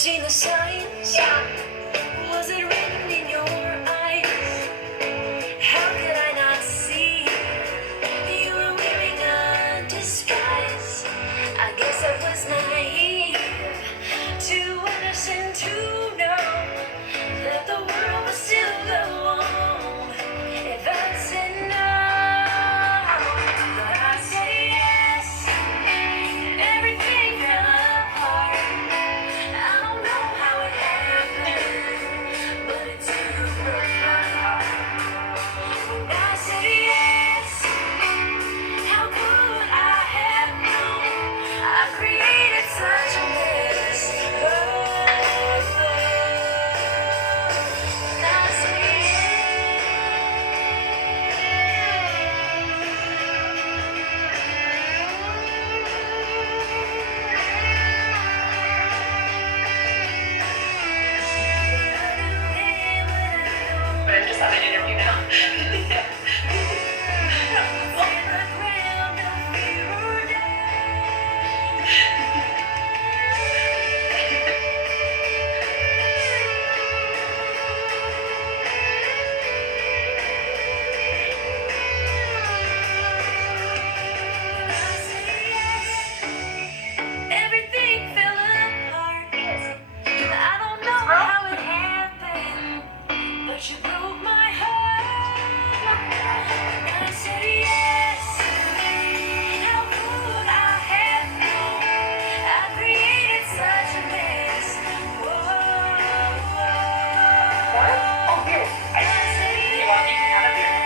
seen the signs? Was it written in your eyes? How could I not see you were wearing a disguise? I guess I was naive, too innocent to know that the world was still go on. If I said no, but I said yes, everything fell apart. I don't know how it happened, but it still broke my heart. When I said yes, how could I have known? I created such a mess. When I said But I'm just having an interview now. everything fell apart. I don't know how it happened, but you broke my heart. When I said yes, how could I have known? I created such a mess. Whoa. Oh, here. You want me to have a beer?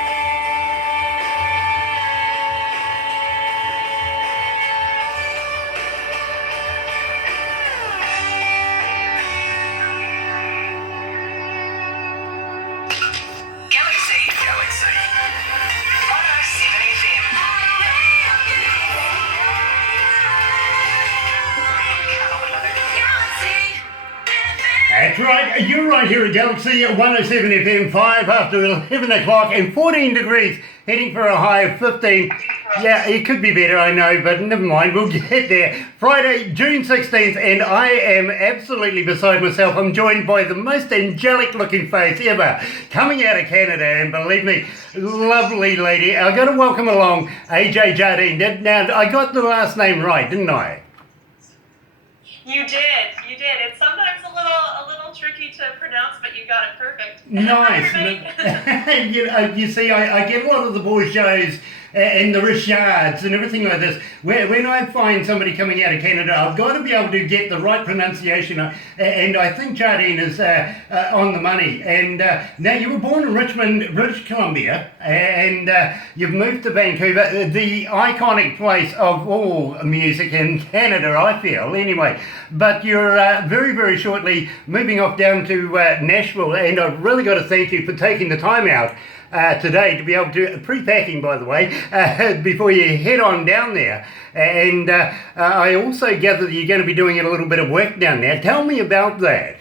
Galaxy 107fm. That's right, you're right here at Galaxy 107 FM, 5 after 11 o'clock and 14 degrees, heading for a high of 15. Yeah, it could be better, I know, but never mind, we'll get there. Friday, June 16th, and I am absolutely beside myself. I'm joined by the most angelic looking face ever, coming out of Canada, and believe me, lovely lady. I've got to welcome along Ajaye Jardine. Now, I got the last name right, didn't I? You did. It's sometimes a little tricky to pronounce, but you got it perfect. Nice. Hi, everybody. you see, I get a lot of the bourgeois and the Richards and everything like this. When I find somebody coming out of Canada, I've got to be able to get the right pronunciation. And I think Jardine is on the money. And now, you were born in Richmond, British Columbia, and you've moved to Vancouver, the iconic place of all music in Canada, I feel, anyway. But you're very, very shortly moving off down to Nashville, and I've really got to thank you for taking the time out today to be able to, pre-packing by the way, before you head on down there. And I also gather that you're going to be doing a little bit of work down there. Tell me about that.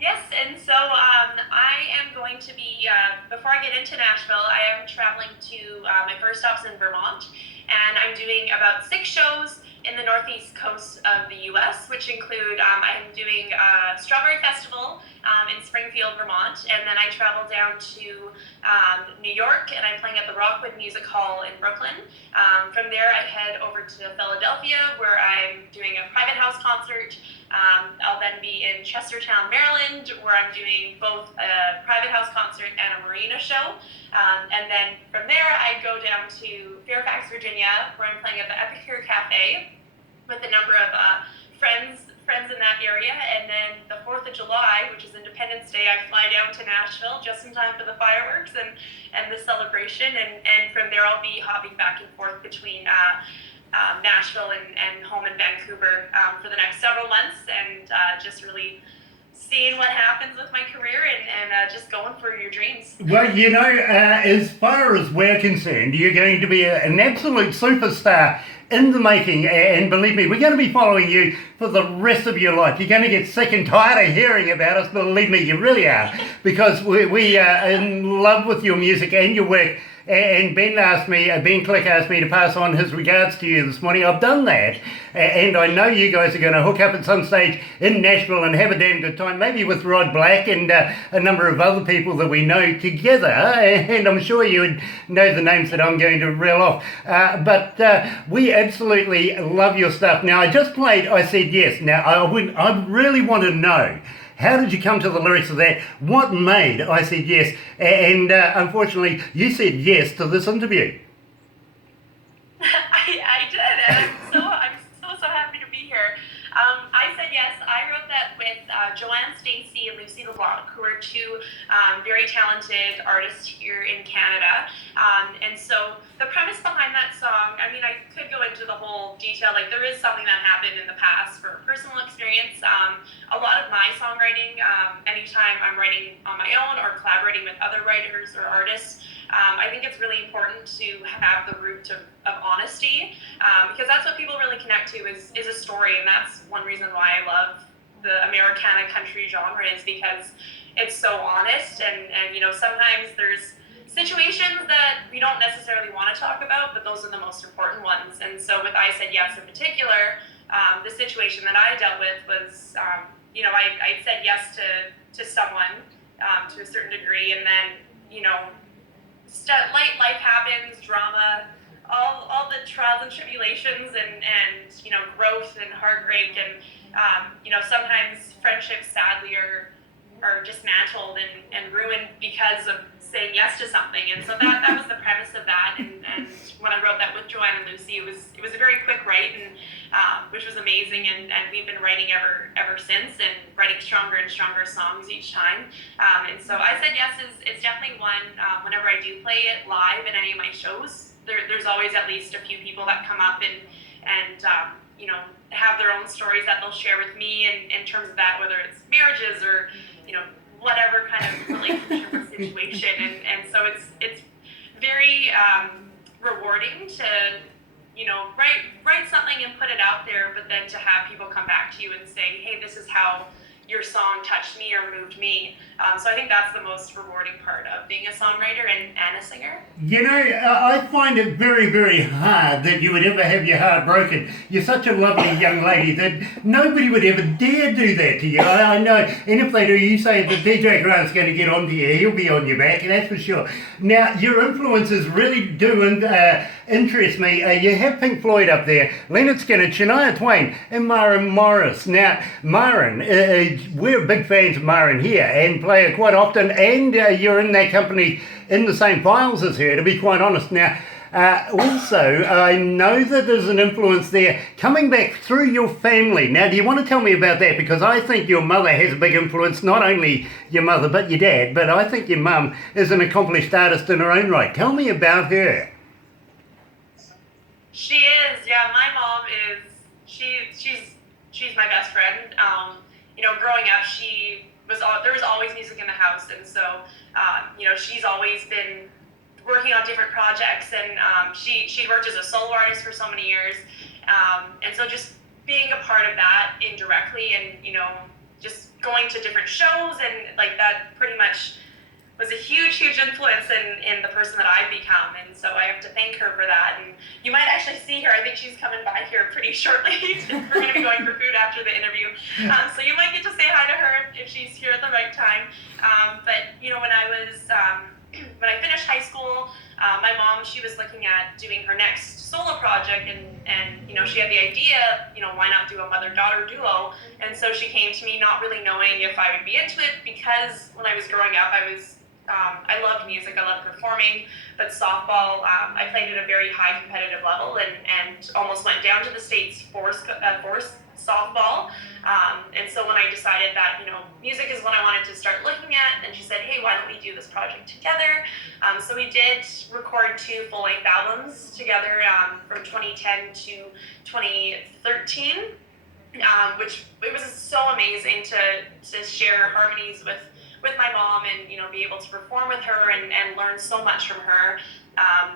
Yes, and so I am going to be, before I get into Nashville, I am traveling to, my first stop's in Vermont, and I'm doing about 6 shows in the northeast coast of the U.S., which include, I'm doing a Strawberry Festival in Springfield, Vermont, and then I travel down to New York, and I'm playing at the Rockwood Music Hall in Brooklyn. From there, I head over to Philadelphia, where I'm doing a private house concert. I'll then be in Chestertown, Maryland, where I'm doing both a private house concert and a marina show. And then from there, I go down to Fairfax, Virginia, where I'm playing at the Epicure Cafe with a number of friends in that area. And then the 4th of July, which is Independence Day, I fly down to Nashville just in time for the fireworks and the celebration. And from there, I'll be hopping back and forth between Nashville and home in Vancouver for the next several months, and just really seeing what happens with my career and just going for your dreams. Well, you know, as far as we're concerned, you're going to be an absolute superstar in the making, and believe me, we're going to be following you for the rest of your life. You're going to get sick and tired of hearing about us, believe me, you really are, because we are in love with your music and your work And Ben Click asked me to pass on his regards to you this morning. I've done that, and I know you guys are going to hook up at some stage in Nashville and have a damn good time, maybe with Rod Black and a number of other people that we know together, and I'm sure you would know the names that I'm going to reel off. But we absolutely love your stuff. Now, I just played I Said Yes. Now, I really want to know, how did you come to the lyrics of that? What made I Said Yes? And unfortunately, you said yes to this interview. I did, and I'm so happy to be here. I Said Yes. I wrote that with Jardine16 and Lucy LeBlanc, who are two very talented artists here in Canada. And so the premise behind that song, I mean, I could go into the whole detail. Like, there is something that happened in the past for personal experience. A lot of my songwriting, anytime I'm writing on my own or collaborating with other writers or artists, I think it's really important to have the root of honesty, because that's what people really connect to is a story, and that's one reason why I love the Americana country genre, is because it's so honest, and sometimes there's situations that we don't necessarily want to talk about, but those are the most important ones. And so with I Said Yes in particular, the situation that I dealt with was, I said yes to someone to a certain degree, and then, life happens, drama, all the trials and tribulations, and growth and heartbreak, and sometimes friendships sadly are dismantled and ruined because of saying yes to something. And so that was the premise of that. And when I wrote that with Joanne and Lucy, it was a very quick write, and which was amazing. And we've been writing ever since, and writing stronger and stronger songs each time. And so I Said Yes is definitely one. Whenever I do play it live in any of my shows, there's always at least a few people that come up and have their own stories that they'll share with me in terms of that, whether it's marriages or whatever kind of relationship or situation. And so it's very rewarding to write something and put it out there, but then to have people come back to you and say, hey, this is how your song touched me or moved me. So I think that's the most rewarding part of being a songwriter and a singer. I find it very, very hard that you would ever have your heart broken. You're such a lovely young lady that nobody would ever dare do that to you. I know, and if they do, you say that DJ Grant's going to get onto you, he'll be on your back, that's for sure. Now, your influences really do interest me. You have Pink Floyd up there, Leonard Skinner, Shania Twain, and Maren Morris. Now, Maren, we're big fans of Maren here and play her quite often, and you're in that company in the same files as her, to be quite honest. Now, also, I know that there's an influence there coming back through your family. Now, do you want to tell me about that? Because I think your mother has a big influence, not only your mother, but your dad. But I think your mum is an accomplished artist in her own right. Tell me about her. She is, yeah. My mom is, she's my best friend. Growing up, there was always music in the house, and so, she's always been working on different projects, and she worked as a solo artist for so many years, and so just being a part of that indirectly, and just going to different shows, and like that pretty much was a huge influence in the person that I've become, and so I have to thank her for that. And you might actually see her. I think she's coming by here pretty shortly. We're going to be going for food after the interview, so you might get to say hi to her if she's here at the right time. But when I finished high school, my mom, she was looking at doing her next solo project, and she had the idea, why not do a mother-daughter duo? And so she came to me not really knowing if I would be into it, because when I was growing up, I loved music, I loved performing, but softball, I played at a very high competitive level, and almost went down to the States for softball. And so when I decided that, music is what I wanted to start looking at, and she said, hey, why don't we do this project together? So we did record 2 full-length albums together from 2010 to 2013, which it was so amazing to share harmonies with my mom, and be able to perform with her and learn so much from her.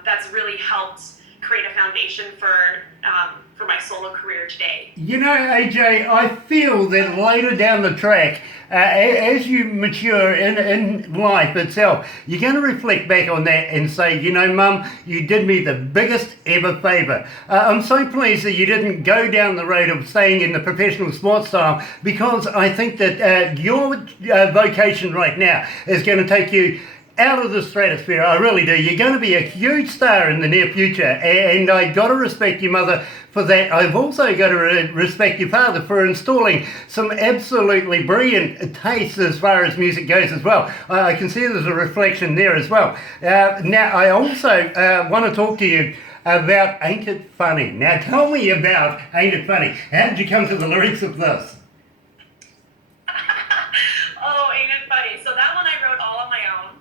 That's really helped create a foundation for my solo career today. You know, AJ, I feel that later down the track, as you mature in life itself, you're going to reflect back on that and say, you know, Mum, you did me the biggest ever favour. I'm so pleased that you didn't go down the road of staying in the professional sports style, because I think that your vocation right now is going to take you out of the stratosphere. I really do. You're going to be a huge star in the near future, and I got to respect your mother for that. I've also got to respect your father for installing some absolutely brilliant taste as far as music goes as well. I can see there's a reflection there as well. Now, I also want to talk to you about Ain't It Funny. Now, tell me about Ain't It Funny. How did you come to the lyrics of this? Oh, Ain't It Funny. So that one I wrote all on my own.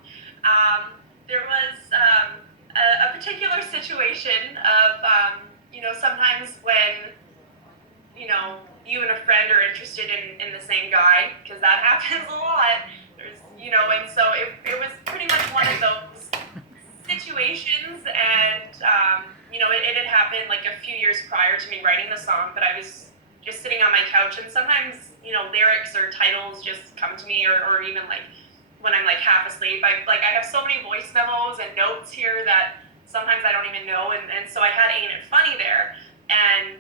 There was a particular situation of, sometimes when, you and a friend are interested in the same guy, because that happens a lot. And so it was pretty much one of those situations, and, it had happened like a few years prior to me writing the song, but I was just sitting on my couch, and sometimes, lyrics or titles just come to me, or even like, when I'm like half asleep, I have so many voice memos and notes here that sometimes I don't even know, and so I had Ain't It Funny there, and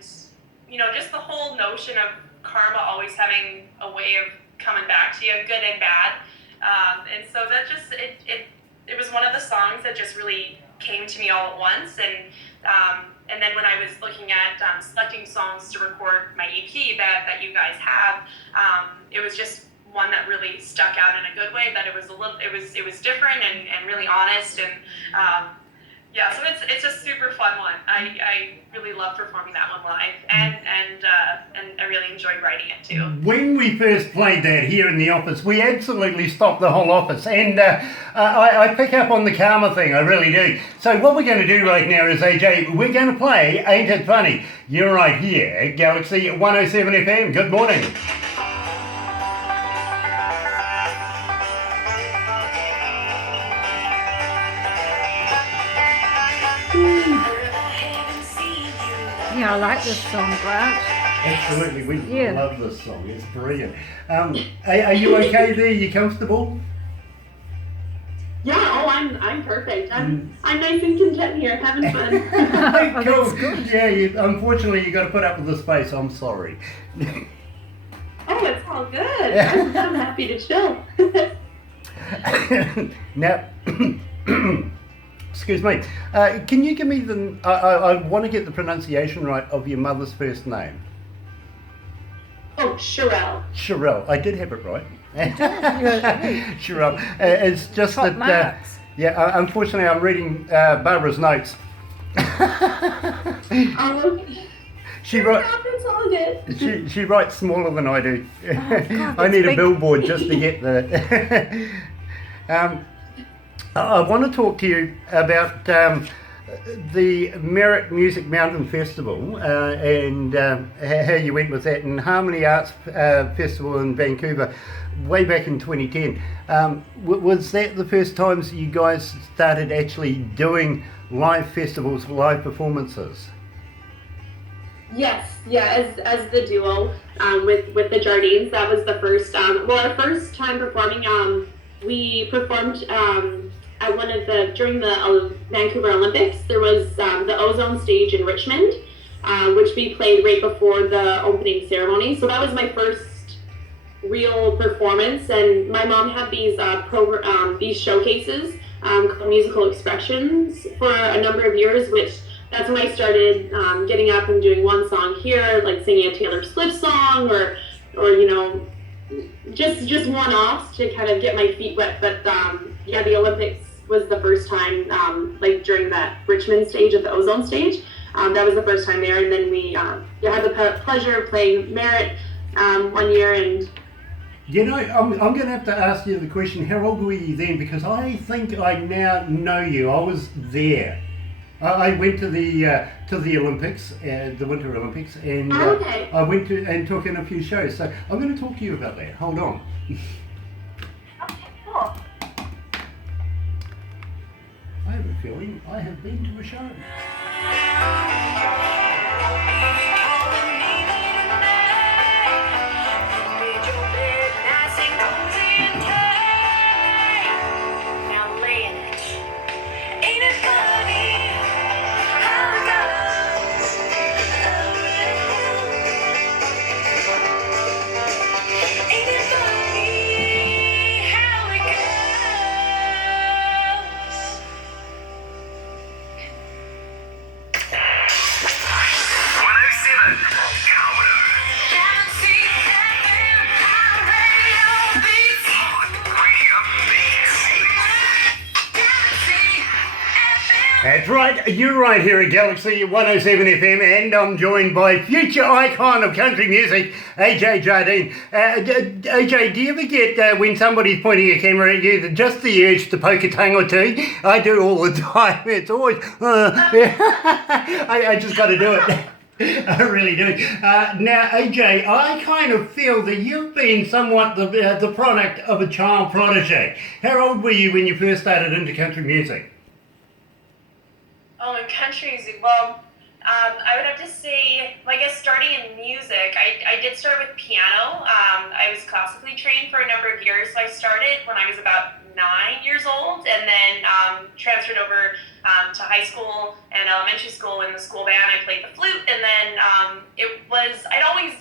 just the whole notion of karma always having a way of coming back to you, good and bad, and so that just it was one of the songs that just really came to me all at once, and then when I was looking at selecting songs to record my EP that you guys have, it was just one that really stuck out in a good way, that it was different and really honest, and so it's a super fun one. I really love performing that one live, and I really enjoyed writing it too. When we first played that here in the office, we absolutely stopped the whole office, and I pick up on the karma thing, I really do. So what we're going to do right now is, AJ, we're going to play Ain't It Funny. You're right here at Galaxy107fm. Good morning. Yeah, I like this song, Grant. Absolutely, we love this song. It's brilliant. Are you okay there? You comfortable? Yeah. Oh, I'm perfect. I'm nice and content here, having fun. Cool. Yeah. Unfortunately, you got to put up with the space. I'm sorry. Oh, it's all good. I'm happy to chill. Now. Excuse me. Can you give me I want to get the pronunciation right of your mother's first name. Oh, Sherelle. Sherelle. I did have it right. Sherelle. It's just Top that. marks. Unfortunately, I'm reading Barbara's notes. She writes. It's all good. She writes smaller than I do. Oh, God, I need a big. billboard just to get the. I want to talk to you about the Merritt Music Mountain Festival and how you went with that, and Harmony Arts Festival in Vancouver way back in 2010. Was that the first times you guys started actually doing live festivals, live performances? Yes, yeah, as the duo with the Jardines, that was the first. Our first time performing. We performed at during the Vancouver Olympics. There was the Ozone stage in Richmond, which we played right before the opening ceremony. So that was my first real performance. And my mom had these showcases called Musical Expressions for a number of years, which that's when I started getting up and doing one song here, like singing a Taylor Swift song, or just one-offs to kind of get my feet wet. But the Olympics was the first time, like during that Richmond stage of the Ozone stage. That was the first time there, and then we had the pleasure of playing Merritt 1 year. And I'm going to have to ask you the question, how old were you then? Because I think I now know you. I was there. I went to the Olympics, the Winter Olympics, and okay. I went to and took in a few shows. So I'm going to talk to you about that. Hold on. Okay, cool. I have a feeling I have been to a show. That's right, you're right here at Galaxy107fm, and I'm joined by future icon of country music, Ajaye Jardine. Ajaye, do you ever get, when somebody's pointing a camera at you, just the urge to poke a tongue or two? I do all the time. It's always, I just got to do it. I really do. Now, Ajaye, I kind of feel that you've been somewhat the product of a child prodigy. How old were you when you first started into country music? Oh, in country music, well, I would have to say, I guess starting in music, I did start with piano. I was classically trained for a number of years, so I started when I was about 9 years old, and then transferred over to high school and elementary school. In the school band, I played the flute, and then I'd always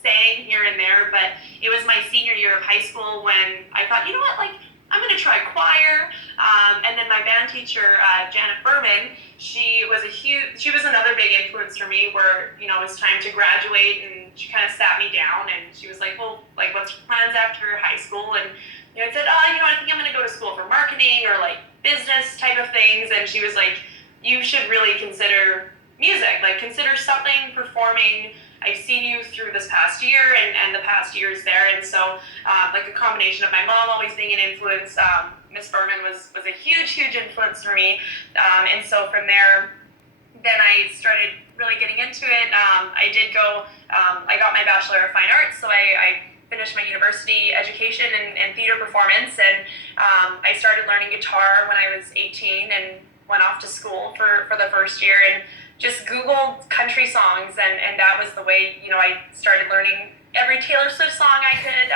sang here and there, but it was my senior year of high school when I thought, you know what, I'm going to try choir. And then my band teacher, Janet Berman, she was another big influence for me where, it was time to graduate, and she kind of sat me down and she was like, well, what's your plans after high school? And, I said, I think I'm going to go to school for marketing or business type of things. And she was like, you should really consider music, consider something, performing. I've seen you through this past year and the past years there, and so a combination of my mom always being an influence. Miss Berman was a huge influence for me, and so from there, then I started really getting into it. I did go. I got my Bachelor of Fine Arts, so I finished my university education in theater performance, and I started learning guitar when I was 18 and went off to school for the first year and just Googled country songs, and that was the way, I started learning every Taylor Swift song I could,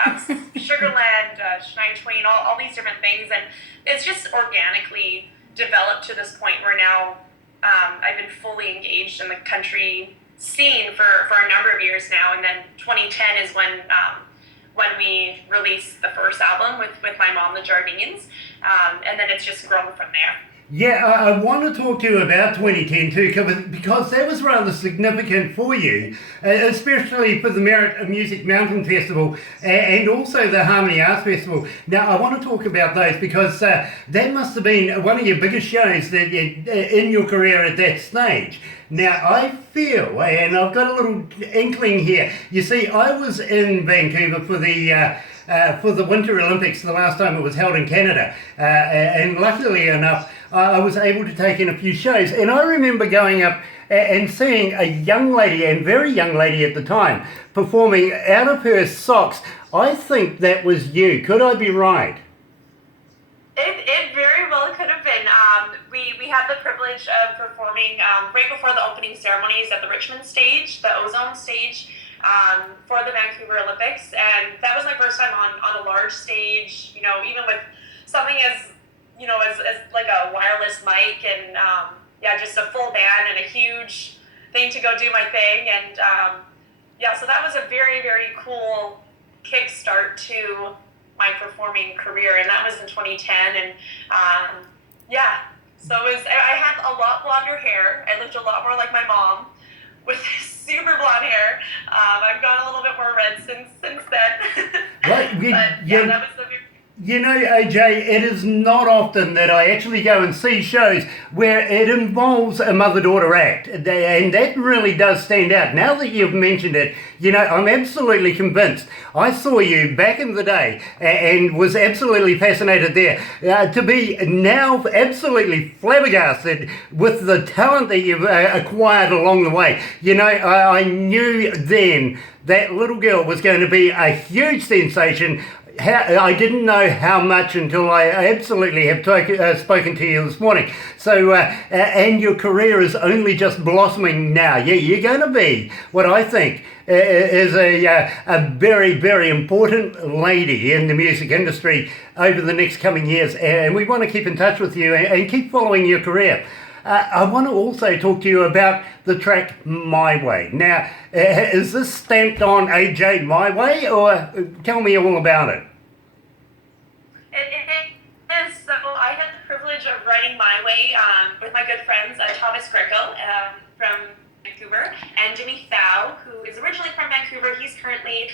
Sugarland, Shania Twain, all these different things, and it's just organically developed to this point where now I've been fully engaged in the country scene for a number of years now, and then 2010 is when we released the first album with my mom, the Jardines, and then it's just grown from there. Yeah, I want to talk to you about 2010 too, because that was rather significant for you, especially for the Merit Music Mountain Festival and also the Harmony Arts Festival. Now, I want to talk about those because that must have been one of your biggest shows in your career at that stage. Now, I feel, and I've got a little inkling here, you see, I was in Vancouver for the Winter Olympics the last time it was held in Canada, and luckily enough, I was able to take in a few shows, and I remember going up and seeing a young lady, and very young lady at the time, performing out of her socks. I think that was you. Could I be right? It very well could have been. We had the privilege of performing right before the opening ceremonies at the Richmond stage, the Ozone stage, for the Vancouver Olympics, and that was my first time on a large stage, even with something as like a wireless mic and just a full band and a huge thing to go do my thing, and so that was a very, very cool kickstart to my performing career, and that was in 2010, and so I had a lot blonder hair. I looked a lot more like my mom with super blonde hair. I've gotten a little bit more red since then. That was the Ajaye, it is not often that I actually go and see shows where it involves a mother-daughter act, and that really does stand out. Now that you've mentioned it, I'm absolutely convinced. I saw you back in the day and was absolutely fascinated there. To be now absolutely flabbergasted with the talent that you've acquired along the way. I knew then that little girl was going to be a huge sensation. I didn't know how much until I absolutely have spoken to you this morning. So, and your career is only just blossoming now. You're going to be what I think is a very, very important lady in the music industry over the next coming years. And we want to keep in touch with you and keep following your career. I want to also talk to you about the track My Way. Now, is this stamped on Ajaye My Way, or tell me all about it? It is. So I had the privilege of writing My Way with my good friends Thomas Greco from Vancouver and Jimmy Thau, who is originally from Vancouver. He's currently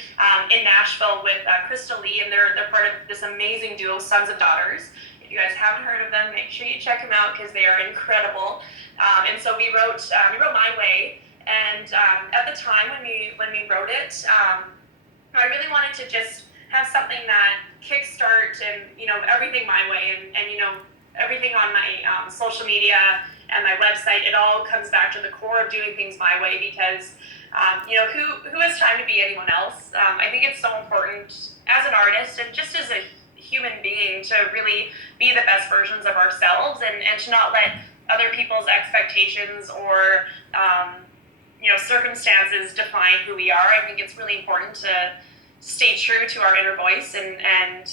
in Nashville with Crystal Lee, and they're part of this amazing duo, Sons of Daughters. If you guys haven't heard of them, make sure you check them out because they are incredible. And so we wrote My Way, and at the time when we wrote it, I really wanted to just have something that kickstart and everything my way, and everything on my social media and my website. It all comes back to the core of doing things my way because who has time to be anyone else? I think it's so important as an artist and just as a human being to really be the best versions of ourselves and to not let other people's expectations or circumstances define who we are. I think it's really important to stay true to our inner voice and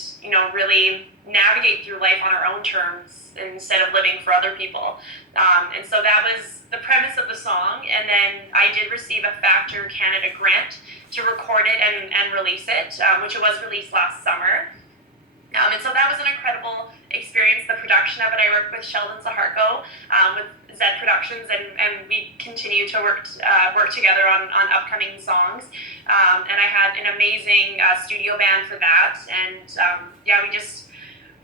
really navigate through life on our own terms instead of living for other people. And so that was the premise of the song. And then I did receive a Factor Canada grant to record it and release it, which it was released last summer. And so that was an incredible experience. The production of it, I worked with Sheldon Saharko with Zed Productions, and we continue to work together on upcoming songs. And I had an amazing studio band for that. And we just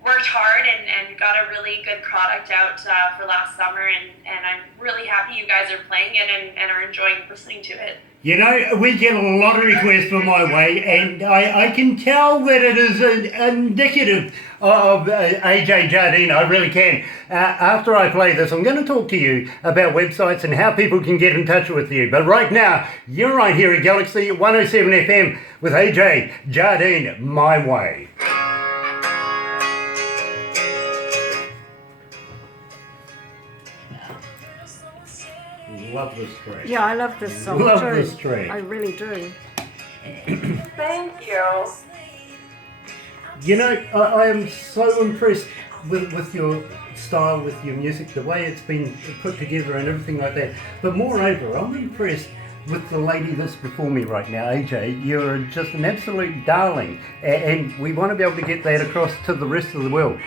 worked hard and got a really good product out for last summer. And I'm really happy you guys are playing it and are enjoying listening to it. We get a lot of requests for My Way, and I can tell that it is indicative of Ajaye Jardine. I really can. After I play this, I'm going to talk to you about websites and how people can get in touch with you. But right now, you're right here at Galaxy107fm with Ajaye Jardine, My Way. Love this track. Yeah, I love this song Love too. this track. I really do. Thank you. I am so impressed with your style, with your music, the way it's been put together and everything like that. But moreover, I'm impressed with the lady that's before me right now, Ajaye. You're just an absolute darling, and we want to be able to get that across to the rest of the world.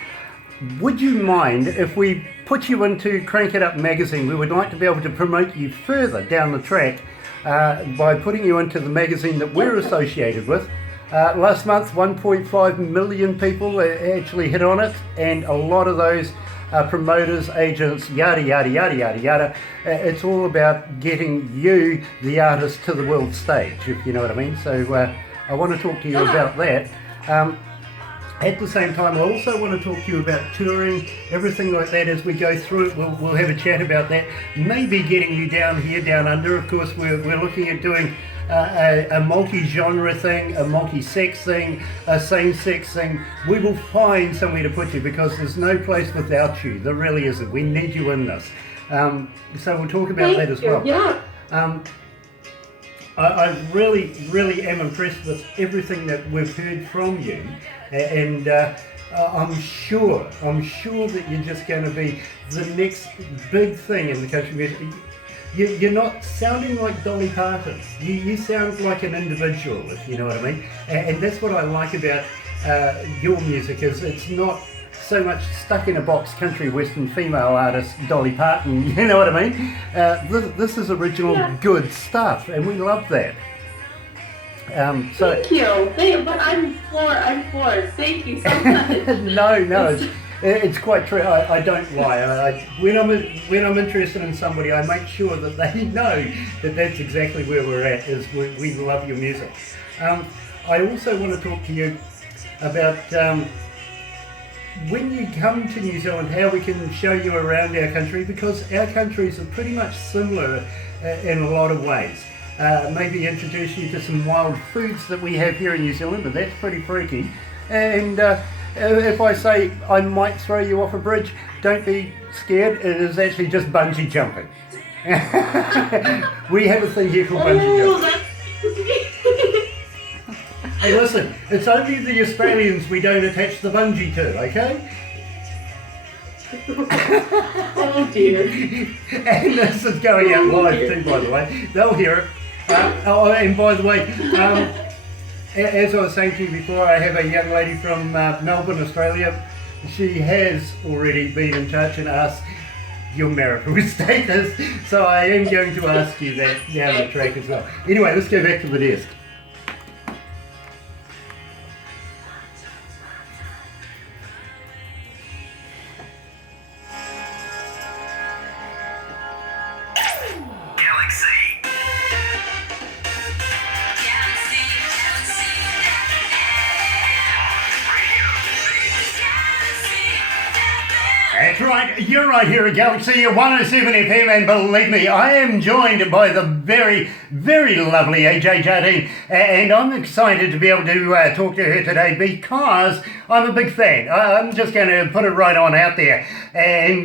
Would you mind if we put you into Crank It Up magazine? We would like to be able to promote you further down the track by putting you into the magazine that we're associated with. Last month, 1.5 million people actually hit on it, and a lot of those are promoters, agents, yada, yada, yada, yada, yada. It's all about getting you, the artist, to the world stage, if you know what I mean. So I want to talk to you about that. At the same time, I also want to talk to you about touring, everything like that as we go through it. We'll have a chat about that. Maybe getting you down here, down under. Of course, we're looking at doing a multi-genre thing, a multi-sex thing, a same-sex thing. We will find somewhere to put you because there's no place without you. There really isn't. We need you in this. So we'll talk about that as well. Yeah. I really, really am impressed with everything that we've heard from you, and I'm sure that you're just going to be the next big thing in the country music. You're not sounding like Dolly Parton. You sound like an individual, if you know what I mean. And that's what I like about your music, is it's not so much stuck in a box country western female artist Dolly Parton, you know what I mean? This is original good stuff, and we love that. Thank you. But I'm floored. Thank you so much. No, it's quite true. I don't lie. When I'm interested in somebody, I make sure that they know that that's exactly where we're at. Is we love your music. I also want to talk to you about when you come to New Zealand, how we can show you around our country, because our countries are pretty much similar in a lot of ways. Maybe introduce you to some wild foods that we have here in New Zealand, but that's pretty freaky. And if I say I might throw you off a bridge, don't be scared. It is actually just bungee jumping. We have a thing here called bungee jumping. Hey, listen, it's only the Australians we don't attach the bungee to, okay? Oh dear. And this is going out live too, by the way. They'll hear it. And by the way, as I was saying to you before, I have a young lady from Melbourne, Australia. She has already been in touch and asked your marital status, so I am going to ask you that down the track as well. Anyway, let's go back to the desk. Galaxy. That's right, you're right here at Galaxy107fm, and believe me, I am joined by the very, very lovely Ajaye Jardine, and I'm excited to be able to talk to her today because I'm a big fan. I'm just going to put it right on out there. And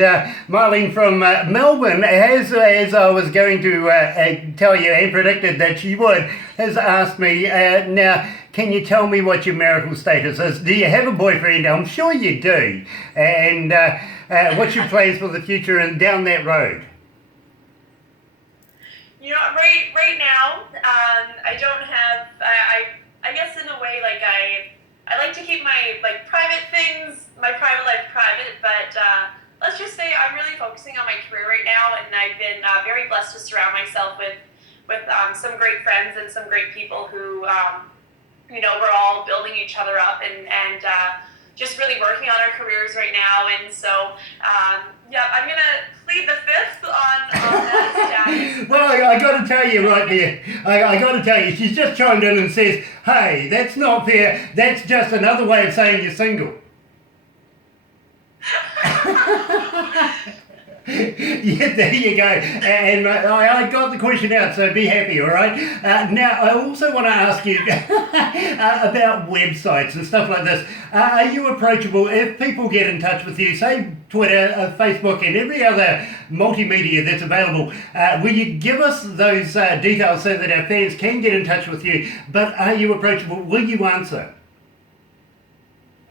Marlene from Melbourne, as I was going to tell you and predicted that she would, has asked me, now, can you tell me what your marital status is? Do you have a boyfriend? I'm sure you do. And what's your plans for the future and down that road? You know, right now, I don't have. I guess in a way, like I like to keep my private things, my private life private. But let's just say I'm really focusing on my career right now, and I've been very blessed to surround myself with some great friends and some great people who, we're all building each other up and just really working on our careers right now. And so, I'm going to plead the fifth on that status. Well, I got to tell you right there, I got to tell you, she's just chimed in and says, hey, that's not fair, that's just another way of saying you're single. Yeah, there you go. And I got the question out, so be happy, all right? Now, I also want to ask you about websites and stuff like this. Are you approachable if people get in touch with you, say Twitter, Facebook, and every other multimedia that's available? Will you give us those details so that our fans can get in touch with you? But are you approachable? Will you answer?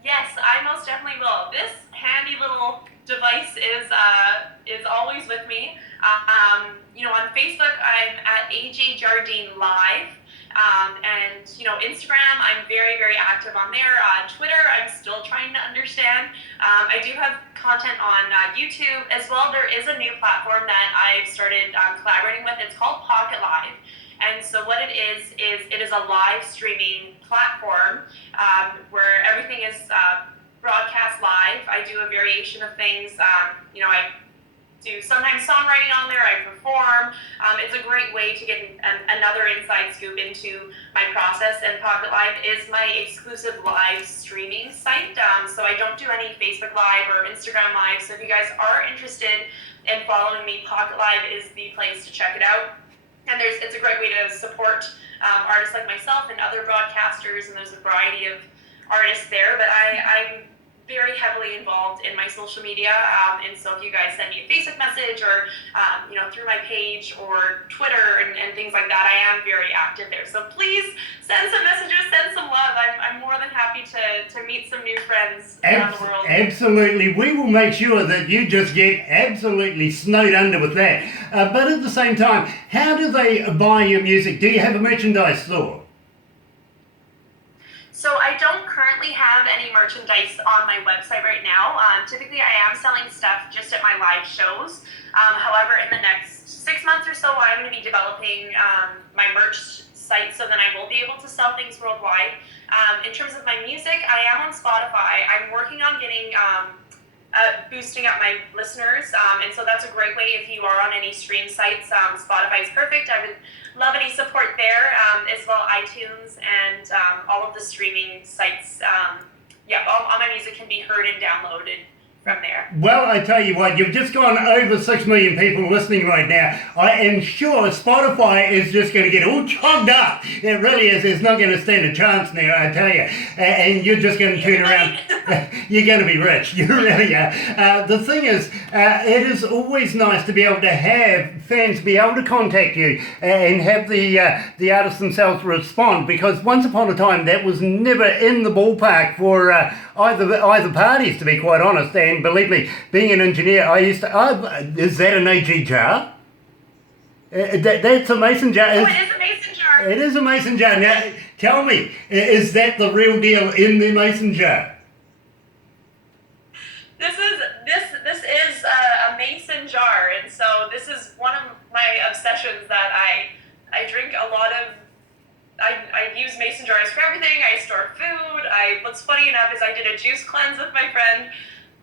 Yes, I most definitely will. This handy little device is always with me. On Facebook, I'm at Ajaye Jardine Live. And Instagram, I'm very, very active on there. Twitter, I'm still trying to understand. I do have content on YouTube as well. There is a new platform that I've started collaborating with. It's called Pocket Live. And so what it is it is a live streaming platform where everything is broadcast live. I do a variation of things. I do sometimes songwriting on there. I perform. It's a great way to get another inside scoop into my process. And Pocket Live is my exclusive live streaming site. So I don't do any Facebook Live or Instagram Live. So if you guys are interested in following me, Pocket Live is the place to check it out. And it's a great way to support artists like myself and other broadcasters. And there's a variety of artists there. But I'm very heavily involved in my social media, and so if you guys send me a Facebook message or through my page or Twitter and things like that, I am very active there. So please send some messages, send some love. I'm more than happy to meet some new friends around the world. Absolutely, we will make sure that you just get absolutely snowed under with that. But at the same time, how do they buy your music? Do you have a merchandise store? So I don't currently have any merchandise on my website right now. Typically, I am selling stuff just at my live shows. However, in the next 6 months or so, I'm going to be developing my merch site so then I will be able to sell things worldwide. In terms of my music, I am on Spotify. I'm working on getting boosting up my listeners, and so that's a great way if you are on any stream sites. Spotify is perfect. I would love any support there, as well iTunes and all of the streaming sites. All my music can be heard and downloaded from there. Well, I tell you what, you've just gone over 6 million people listening right now. I am sure Spotify is just going to get all chogged up. It really is. It's not going to stand a chance now, I tell you. And you're just going to turn around. You're going to be rich. You really are. The thing is, it is always nice to be able to have fans be able to contact you and have the artists themselves respond, because once upon a time that was never in the ballpark for either parties, to be quite honest. And believe me, being an engineer, I used to... is that an AG jar? That's a mason jar. Oh, it is a mason jar. It is a mason jar. Now, tell me, is that the real deal in the mason jar? This is a mason jar, and so this is one of my obsessions that I drink a lot of. I use mason jars for everything. I store food. What's funny enough is I did a juice cleanse with my friend,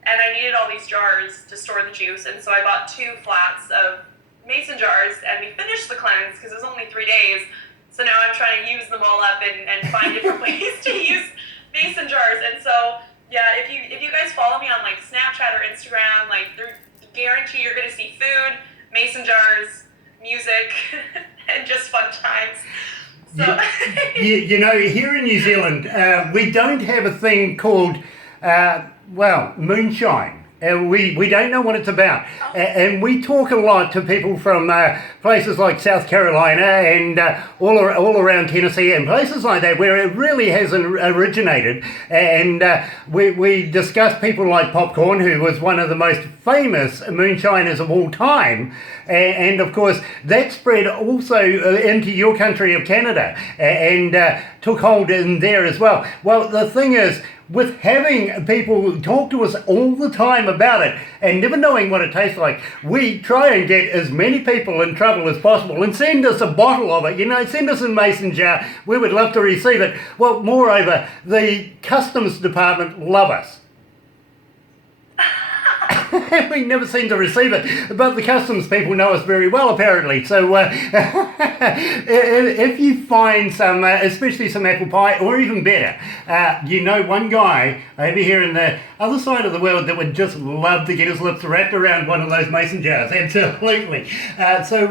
and I needed all these jars to store the juice, and so I bought 2 flats of mason jars, and we finished the cleanse because it was only 3 days. So now I'm trying to use them all up and find different ways to use mason jars. And so yeah, if you guys follow me on like Snapchat or Instagram, like guarantee you're gonna see food, mason jars, music, and just fun times. So you know, here in New Zealand, we don't have a thing called, moonshine. We don't know what it's about. And we talk a lot to people from places like South Carolina and all around Tennessee and places like that where it really hasn't originated. And we discuss people like Popcorn, who was one of the most famous moonshiners of all time. And of course, that spread also into your country of Canada and took hold in there as well. Well, the thing is, with having people talk to us all the time about it and never knowing what it tastes like, we try and get as many people in trouble as possible and send us a bottle of it, send us a mason jar. We would love to receive it. Well, moreover, the customs department love us. We never seem to receive it, but the customs people know us very well, apparently. So if you find some, especially some apple pie, or even better, one guy over here in the other side of the world that would just love to get his lips wrapped around one of those mason jars. Absolutely. So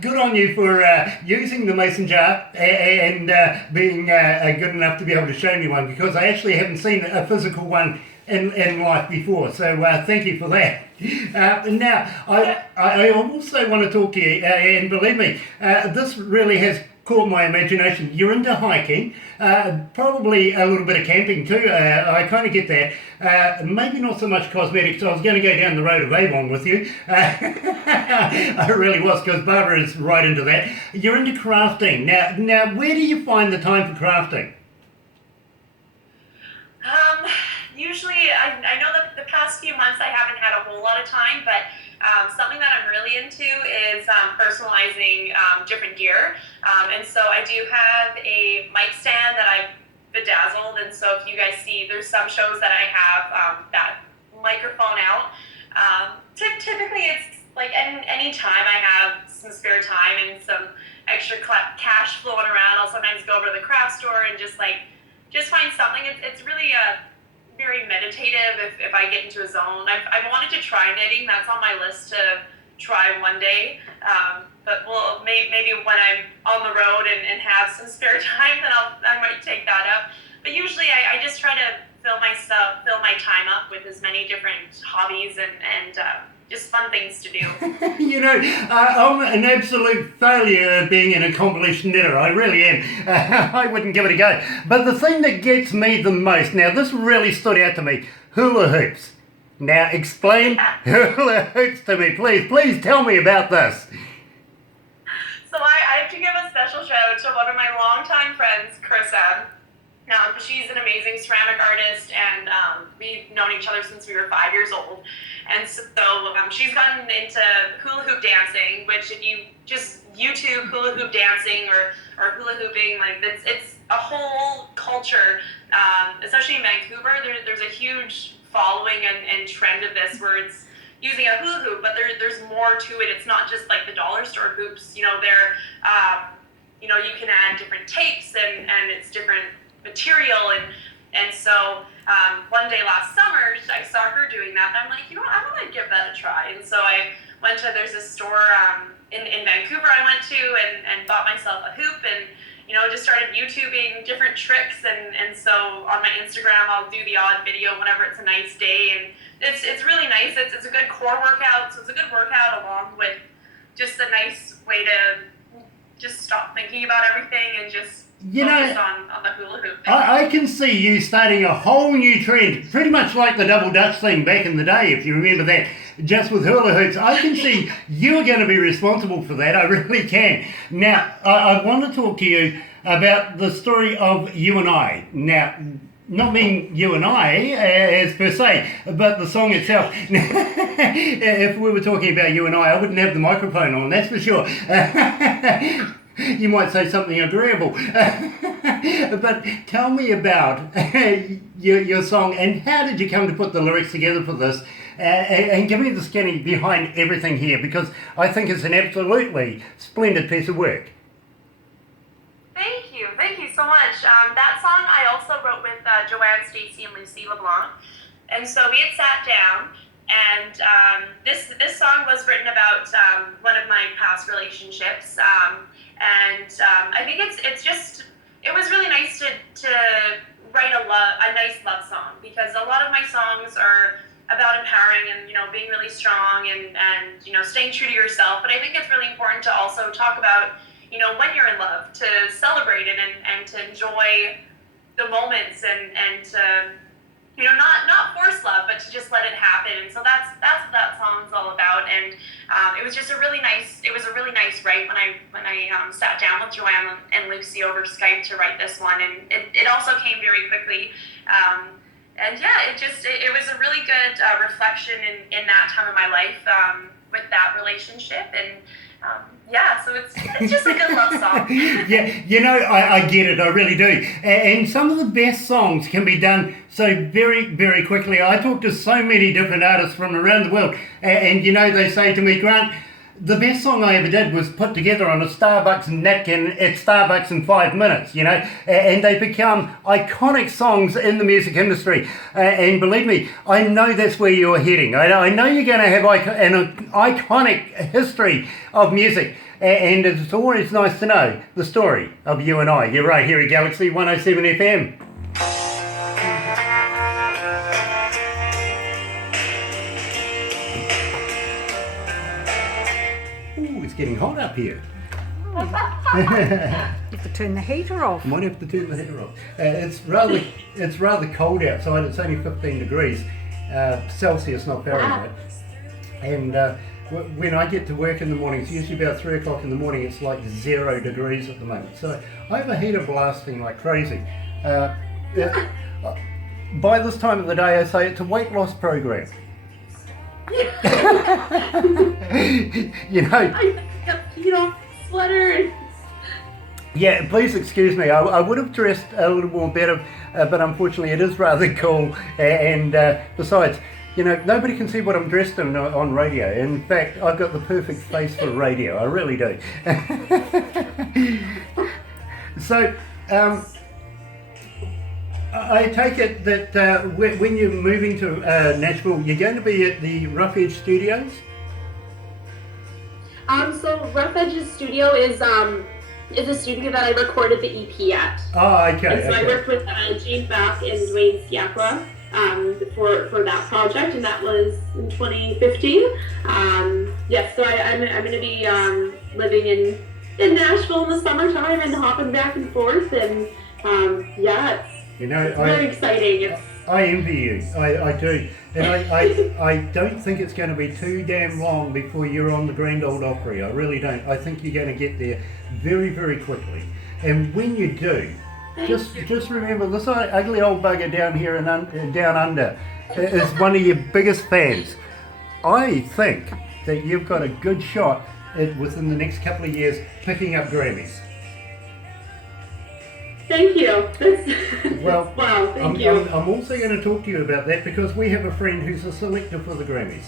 good on you for using the mason jar and being good enough to be able to show me one, because I actually haven't seen a physical one in life before, so thank you for that. Now, I also want to talk to you, and believe me, this really has caught my imagination. You're into hiking, probably a little bit of camping too. I kind of get that. Maybe not so much cosmetics. I was going to go down the road of Avon with you. I really was, because Barbara is right into that. You're into crafting. Now, where do you find the time for crafting? Usually, I know that the past few months I haven't had a whole lot of time, but something that I'm really into is personalizing different gear. And so I do have a mic stand that I've bedazzled, and so if you guys see, there's some shows that I have that microphone out. Typically, it's like any time I have some spare time and some extra cash flowing around, I'll sometimes go over to the craft store and just find something. It's really very meditative if I get into a zone. I've wanted to try knitting. That's on my list to try one day. But maybe when I'm on the road and have some spare time, then I might take that up. But usually I just try to fill my time up with as many different hobbies and just fun things to do. I'm an absolute failure at being an accomplished knitter. I really am. I wouldn't give it a go. But the thing that gets me the most, now this really stood out to me, hula hoops. Now explain hula hoops to me, please. Please tell me about this. So I have to give a special shout out to one of my longtime friends, Krissa. She's an amazing ceramic artist, and we've known each other since we were 5 years old. And so she's gotten into hula hoop dancing, which if you just YouTube hula hoop dancing or hula hooping, it's a whole culture, especially in Vancouver. There's a huge following and trend of this where it's using a hula hoop, but there's more to it. It's not just like the dollar store hoops. You can add different tapes and it's different material, and And so one day last summer, I saw her doing that, and I'm like, you know what, I'm gonna give that a try. And so I went to, there's a store in Vancouver I went to and bought myself a hoop and, you know, just started YouTubing different tricks. And so on my Instagram, I'll do the odd video whenever it's a nice day. And it's really nice. It's a good core workout. So it's a good workout along with just a nice way to just stop thinking about everything and just focus on the hula hoop. I can see you starting a whole new trend, pretty much like the double Dutch thing back in the day, if you remember that, just with hula hoops. I can see you're going to be responsible for that. I really can. Now, I want to talk to you about the story of you and I. Now, not mean you and I as per se, but the song itself. If we were talking about you and I wouldn't have the microphone on, that's for sure. You might say something agreeable. But tell me about your song, and how did you come to put the lyrics together for this? And give me the skinny behind everything here, because I think it's an absolutely splendid piece of work. Thank you so much. That song I also wrote with Joanne, Stacy, and Lucy LeBlanc. And so we had sat down, and this song was written about one of my past relationships. I think it was really nice to write a nice love song, because a lot of my songs are about empowering and, you know, being really strong and you know, staying true to yourself. But I think it's really important to also talk about, you know, when you're in love, to celebrate it and to enjoy the moments and to, you know, not force love, but to just let it happen. And so that's what that song's all about. And it was just a really nice write when I sat down with Joanne and Lucy over Skype to write this one. And it also came very quickly. And yeah, it was a really good reflection in that time of my life with that relationship. And yeah, so it's just a good love song. Yeah, you know, I get it, I really do. And some of the best songs can be done so very, very quickly. I talk to so many different artists from around the world, and you know, they say to me, Grant, the best song I ever did was put together on a Starbucks napkin at Starbucks in 5 minutes, you know, and they become iconic songs in the music industry. And believe me, I know that's where you're heading. I know you're going to have an iconic history of music, and it's always nice to know the story of you and I. You're right here at Galaxy107fm. Getting hot up here. You have to turn the heater off. Might have to turn the heater off. It's rather cold outside. It's only 15 degrees Celsius, not Fahrenheit. And when I get to work in the morning, it's usually about 3 o'clock in the morning. It's like 0 degrees at the moment. So I have a heater blasting like crazy. By this time of the day, I say it's a weight loss program. You know, sweater. Yeah, please excuse me. I would have dressed a little more better, but unfortunately it is rather cool. And besides, you know, nobody can see what I'm dressed in on radio. In fact, I've got the perfect face for radio. I really do. So, I take it that when you're moving to Nashville, you're going to be at the Rough Edge Studios? So Rough Edge's studio is a studio that I recorded the EP at. Oh, okay. And so I worked with Jane Back and Dwayne Siakwa for that project, and that was in 2015. Yes, so I'm going to be living in Nashville in the summertime and hopping back and forth, and yeah, it's very exciting. I envy you. I do. And I don't think it's going to be too damn long before you're on the Grand Ole Opry. I really don't. I think you're going to get there very, very quickly. And when you do, just remember this ugly old bugger down here and down under is one of your biggest fans. I think that you've got a good shot at, within the next couple of years, picking up Grammys. Thank you. Well, wow, thank you. I'm also going to talk to you about that, because we have a friend who's a selector for the Grammys.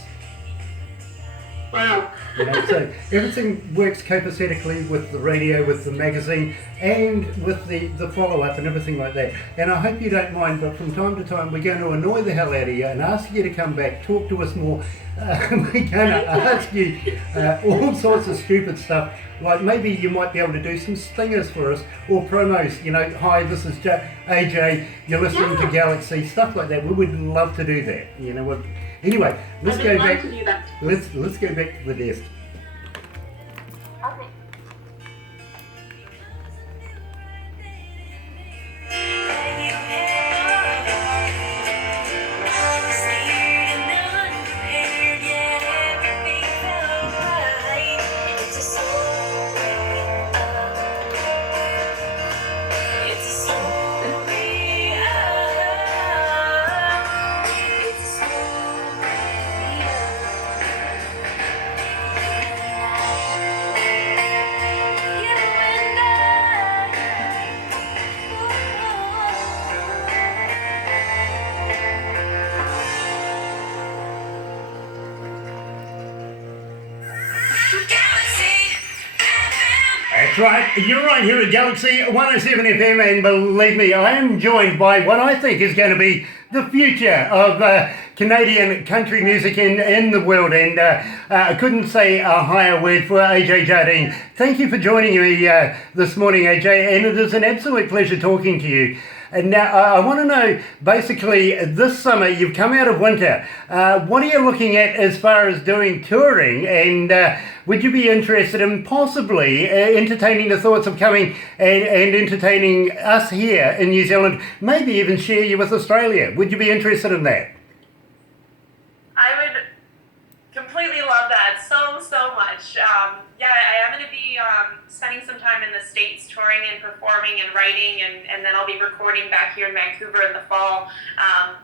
Wow. You know, so everything works copacetically with the radio, with the magazine, and with the follow-up and everything like that. And I hope you don't mind, but from time to time we're going to annoy the hell out of you and ask you to come back, talk to us more. We're going to ask you all sorts of stupid stuff, like maybe you might be able to do some stingers for us, or promos, you know, hi, this is Ajaye, you're listening to Galaxy, stuff like that. We would love to do that, you know what. Anyway, let's go back. Let's go back to the desk. Okay. That's right, you're right here at Galaxy107fm, and believe me, I am joined by what I think is going to be the future of Canadian country music in the world, and I couldn't say a higher word for Ajaye Jardine. Thank you for joining me this morning, Ajaye, and it is an absolute pleasure talking to you. And now I want to know, basically, this summer you've come out of winter. What are you looking at as far as doing touring? And would you be interested in possibly entertaining the thoughts of coming and entertaining us here in New Zealand, maybe even share you with Australia? Would you be interested in that? I would completely love that so much. Yeah, I am going to be spending some time in the States touring and performing and writing, and then I'll be recording back here in Vancouver in the fall.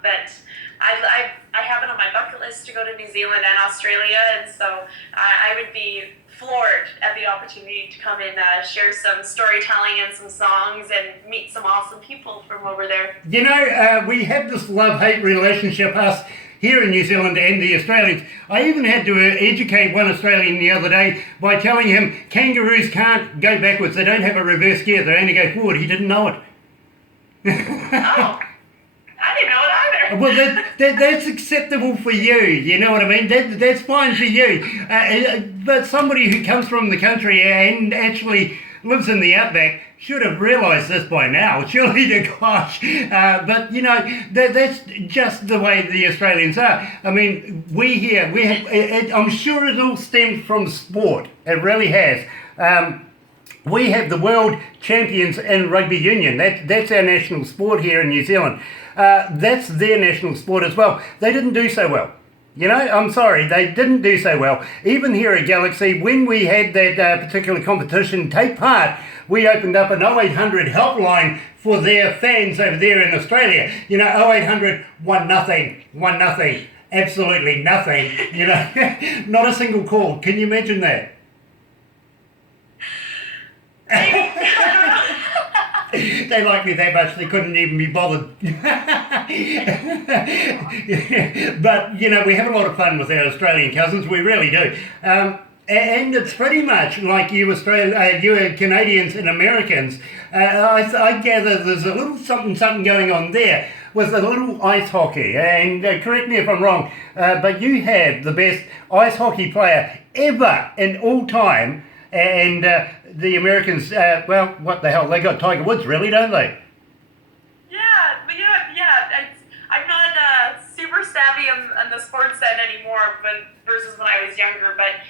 But I have it on my bucket list to go to New Zealand and Australia, and so I would be floored at the opportunity to come and share some storytelling and some songs and meet some awesome people from over there. You know, we have this love-hate relationship, us here in New Zealand and the Australians. I even had to educate one Australian the other day by telling him kangaroos can't go backwards. They don't have a reverse gear. They only go forward. He didn't know it. Oh, I didn't know it either. Well, that's acceptable for you know what I mean? That's fine for you. But somebody who comes from the country and actually lives in the outback should have realised this by now, surely to gosh. But, you know, that's just the way the Australians are. I mean, we have, I'm sure it all stems from sport. It really has. We have the world champions in rugby union. That's our national sport here in New Zealand. That's their national sport as well. They didn't do so well. You know, I'm sorry, they didn't do so well. Even here at Galaxy, when we had that particular competition take part, we opened up an 0800 helpline for their fans over there in Australia. You know, 0800, 1-0, absolutely nothing. You know, not a single call. Can you imagine that? They like me that much, they couldn't even be bothered. But, you know, we have a lot of fun with our Australian cousins, we really do. And it's pretty much like you Canadians and Americans. I gather there's a little something going on there with a little ice hockey. And correct me if I'm wrong, but you have the best ice hockey player ever in all time. And the Americans, well, what the hell, they got Tiger Woods, really, don't they? Yeah, but I'm not super savvy on the sports end anymore, but versus when I was younger. But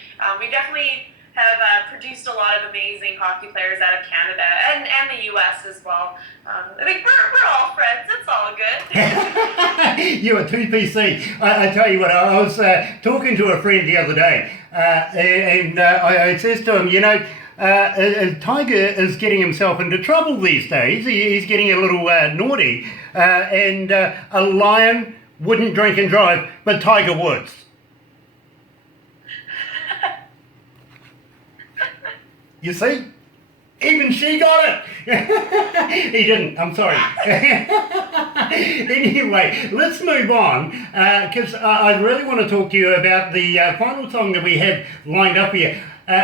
we definitely have produced a lot of amazing hockey players out of Canada and the U.S. as well. I think we're all friends. It's all good. You are 2PC. I tell you what, I was talking to a friend the other day, and I says to him, you know, Tiger is getting himself into trouble these days. He's getting a little naughty, and a lion wouldn't drink and drive, but Tiger Woods. You see? Even she got it. He didn't. I'm sorry. Anyway, let's move on because I really want to talk to you about the final song that we have lined up here.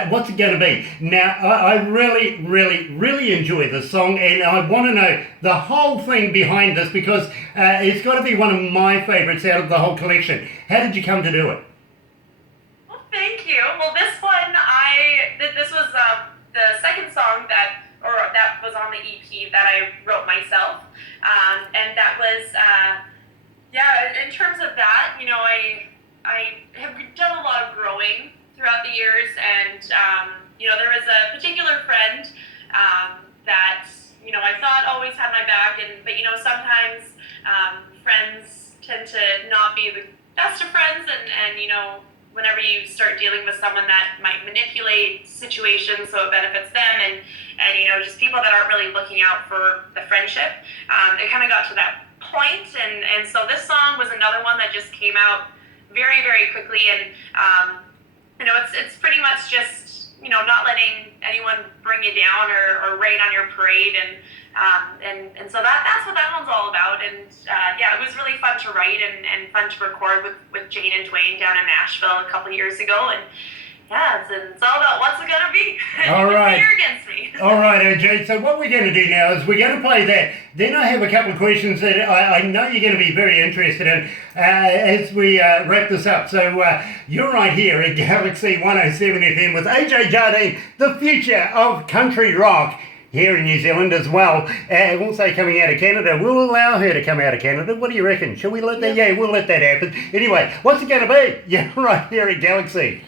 What's it going to be? Now, I really, really, really enjoy this song, and I want to know the whole thing behind this because it's got to be one of my favourites out of the whole collection. How did you come to do it? Well, thank you. Well, this one, this was the second song that was on the EP that I wrote myself, and that was, in terms of that, you know, I have done a lot of growing throughout the years, and you know, there was a particular friend that, you know, I thought always had my back, but you know, sometimes friends tend to not be the best of friends, and you know, whenever you start dealing with someone that might manipulate situations so it benefits them, and you know, just people that aren't really looking out for the friendship, it kind of got to that point, and so this song was another one that just came out very, very quickly, and you know, it's pretty much just, you know, not letting anyone bring you down or rain on your parade, and so that's what that one's all about, and it was really fun to write and fun to record with Jane and Dwayne down in Nashville a couple years ago, and it's all about what's it gonna be. All right. You're against me. All right, Ajaye. So what we're going to do now is we're going to play that. Then I have a couple of questions that I know you're going to be very interested in as we wrap this up. So you're right here at Galaxy107fm with Ajaye Jardine, the future of country rock here in New Zealand as well. Also coming out of Canada. We'll allow her to come out of Canada. What do you reckon? Shall we let that? Yeah, we'll let that happen. Anyway, what's it going to be? Yeah, right here at Galaxy.